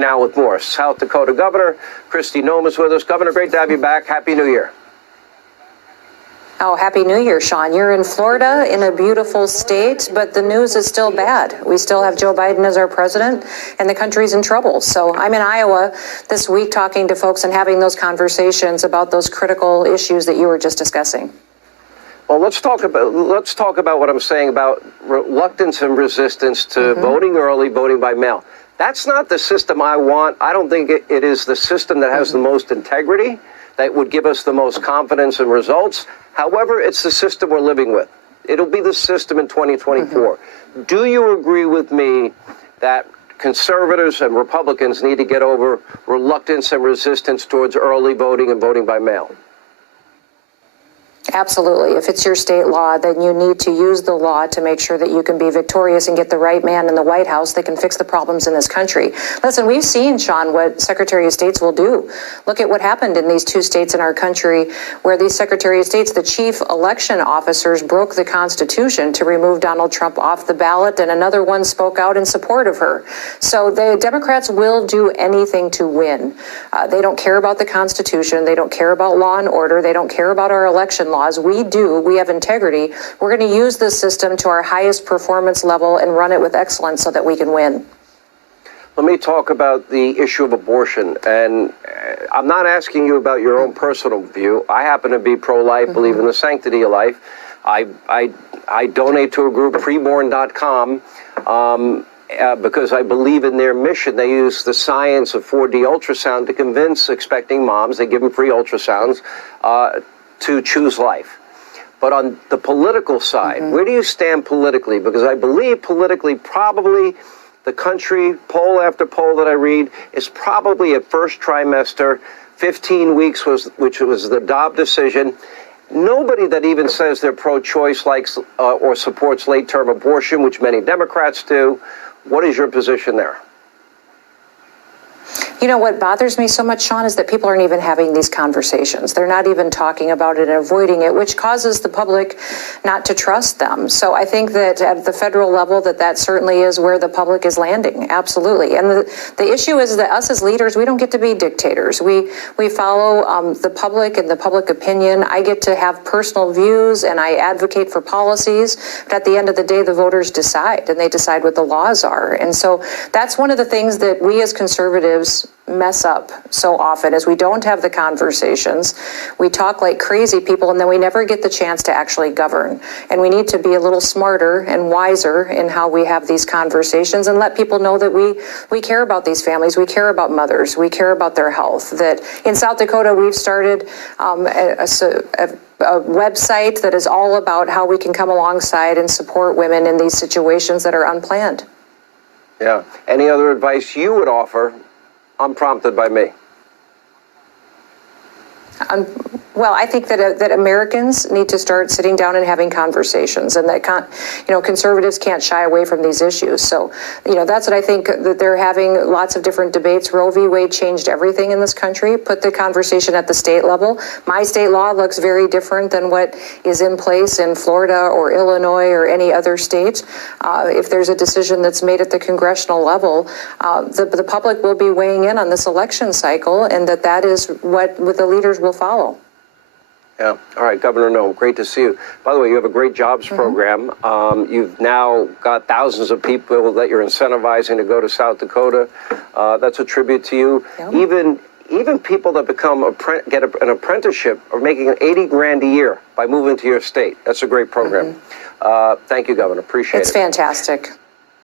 Now with more. South Dakota Governor Kristi Noem is with us. Governor, great to have you back. Happy New Year. Oh, Happy New Year, Sean. You're in Florida, in a beautiful state, but the news is still bad. We still have Joe Biden as our president, and the country's in trouble. So I'm in Iowa this week talking to folks and having those conversations about those critical issues that you were just discussing. Well, let's talk about what I'm saying about reluctance and resistance to voting early, voting by mail. That's not the system I want. I don't think it is the system that has the most integrity, that would give us the most confidence and results. However, it's the system we're living with. It'll be the system in 2024. Do you agree with me that conservatives and Republicans need to get over reluctance and resistance towards early voting and voting by mail? Absolutely. If it's your state law, then you need to use the law to make sure that you can be victorious and get the right man in the White House that can fix the problems in this country. Listen, we've seen, Sean, what Secretary of States will do. Look at what happened in these two states in our country where these Secretary of States, the chief election officers, broke the Constitution to remove Donald Trump off the ballot, and another one spoke out in support of her. So the Democrats will do anything to win. They don't care about the Constitution. They don't care about law and order. They don't care about our election laws. We do. We have integrity. We're going to use this system to our highest performance level and run it with excellence so that we can win. Let me talk about the issue of abortion. And I'm not asking you about your own personal view. I happen to be pro-life, believe in the sanctity of life. I donate to a group, preborn.com, because I believe in their mission. They use the science of 4D ultrasound to convince expecting moms, they give them free ultrasounds, to choose life. But on the political side, where do you stand politically? Because I believe politically, probably the country, poll after poll that I read, is probably at first trimester, 15 weeks, which was the Dobbs decision. Nobody that even says they're pro-choice likes or supports late-term abortion, which many Democrats do. What is your position there? You know, what bothers me so much, Sean, is that people aren't even having these conversations. They're not even talking about it and avoiding it, which causes the public not to trust them. So I think that at the federal level, that certainly is where the public is landing. Absolutely. And the issue is that us as leaders, we don't get to be dictators. We follow the public and the public opinion. I get to have personal views and I advocate for policies. But at the end of the day, the voters decide, and they decide what the laws are. And so that's one of the things that we as conservatives mess up so often, is we don't have the conversations. We talk like crazy people, and then we never get the chance to actually govern. And we need to be a little smarter and wiser in how we have these conversations and let people know that we care about these families. We care about mothers. We care about their health. That in South Dakota, we've started a website that is all about how we can come alongside and support women in these situations that are unplanned. Yeah. Any other advice you would offer, unprompted by me? Well, I think that Americans need to start sitting down and having conversations, and that conservatives can't shy away from these issues. So, that's what I think, that they're having lots of different debates. Roe v. Wade changed everything in this country, put the conversation at the state level. My state law looks very different than what is in place in Florida or Illinois or any other state. If there's a decision that's made at the congressional level, the public will be weighing in on this election cycle, and that is what the leaders will follow. Yeah. All right, Governor Noem, great to see you. By the way, you have a great jobs program. You've now got thousands of people that you're incentivizing to go to South Dakota. That's a tribute to you. Yep. Even people that get an apprenticeship are making $80 grand a year by moving to your state. That's a great program. Thank you, Governor. Appreciate it. It's fantastic.